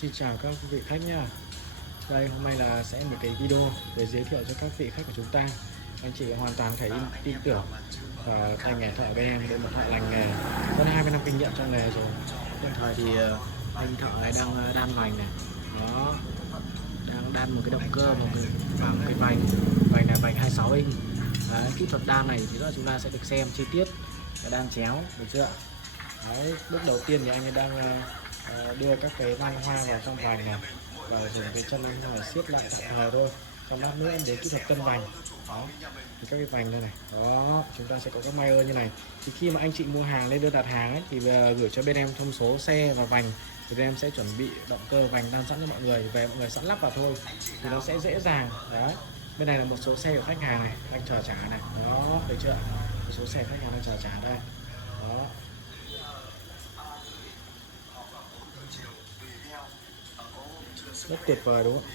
Xin chào các vị khách nha. Đây hôm nay là sẽ một cái video để giới thiệu cho các vị khách của chúng ta. Anh chị hoàn toàn thể tin tưởng và tay nghề thợ bên em, bên một thợ lành nghề hơn 20 năm kinh nghiệm trong nghề rồi. Hiện thời thì anh thợ này đang đan vành này, đó, đang đan một cái động cơ vào một cái vành này, vành 26 inch. Đấy, kỹ thuật đan này thì chúng ta sẽ được xem chi tiết đan chéo, được chưa? Đấy, bước đầu tiên thì anh ấy đang đưa các cái van hoa vào trong vành này và dùng cái chân anh này siết lại tạm thời thôi. Trong lát nữa em đến kỹ thuật cân vành. Đó, thì các cái vành đây này, đó, chúng ta sẽ có các Mayer như này. Thì khi mà anh chị mua hàng lên đơn đặt hàng ấy, thì gửi cho bên em thông số xe và vành, thì bên em sẽ chuẩn bị động cơ vành đan sẵn cho mọi người, về mọi người sẵn lắp vào thôi thì nó sẽ dễ dàng. Đấy, bên này là một số xe của khách hàng này đang chờ trả này, đó, được chưa? Một số xe khách hàng đang chờ trả đây, đó. Rất tuyệt vời đúng không?